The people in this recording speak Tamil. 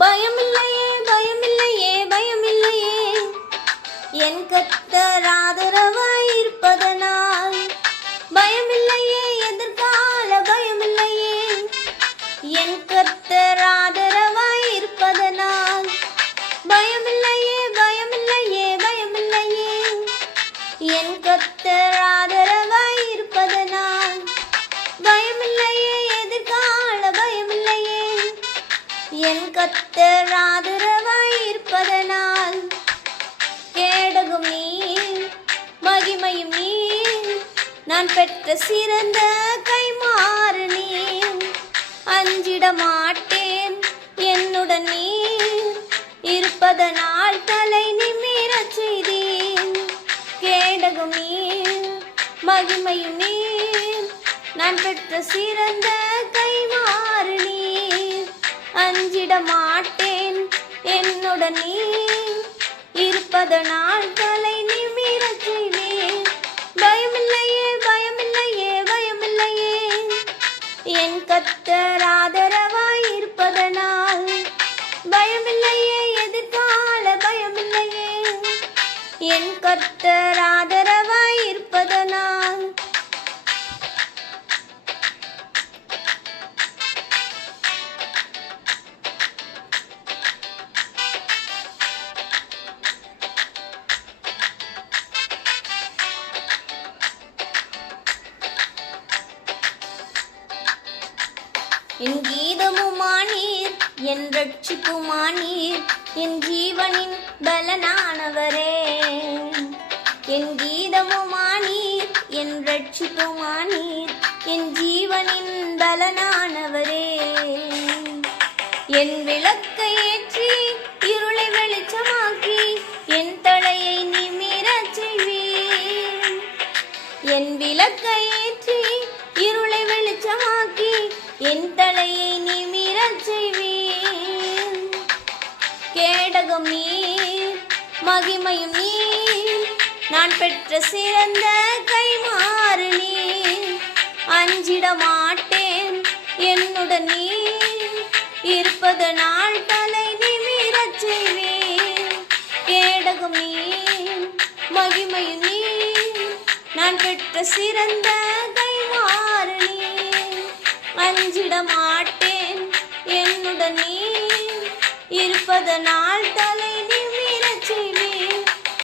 பயமில்லையே பயமில்லையே பயமில்லையே என் கர்த்தர் ஆதரவாய் இருப்பதனால். பயமில்லையே எதிர்கால பயமில்லையே என் கர்த்தர் ஆதரவாய் இருப்பதனால். பயமில்லையே பயமில்லையே பயமில்லையே என் கர்த்தர் ஆதரவாய் இருப்பதனால். பயமில்லையே எதிர்கால பயமில்லையே என் கர்த்தர் ஆதரவாய் இருப்பதனால். கேடகம் நீர் மகிமையும் நீர் நான் பெற்ற சிறந்த கைமாறு நீர். அஞ்சிட மாட்டேன் என்னுடன் நீர் இருப்பதனால் தலை நிமிரச் செய்தீர். கேடகம் நீர் மகிமையும் நீர் நான் பெற்ற சிறந்த கைமாறு நீர். அஞ்சிட மாட்டேன் என்னுடன் நீர் இருப்பதனால் தலை நிமிரச் செய்தீர். பயமில்லையே பயமில்லையே பயமில்லையே என் கர்த்தர் ஆதரவாய் இருப்பதனால். பயமில்லையே எதிர்கால பயமில்லையே என் கர்த்தர் ஆதரவாய் இருப்பதனால். என் கீதமுமானீர் என் ரட்சிப்புமானீர் என் ஜீவனின் பலனானவரே. என் கீதமுமானீர் என் ரட்சிப்புமானீர் என் ஜீவனின் பலனானவரே. என் விளக்கை ஏற்றி இருளை வெளிச்சமாக்கி என் தலையை நிமிரச் செய்வீர். என் விளக்கை ஏற்றி இருளை வெளிச்சமாக்கி என் தலையை நிமிரச் செய்வீர். கேடகம் நீர் மகிமையும் நீர் நான் பெற்ற சிறந்த கைமாறு நீர். அஞ்சிட மாட்டேன் என்னுடன் நீர் இருப்பதனால் தலை நிமிரச் செய்வீர். கேடகம் நீர் மகிமையும் நீர் நான் பெற்ற சிறந்த கைமாறு நீர். அஞ்சிட மாட்டேன் என்னுடன் நீர் இருப்பதனால் தலை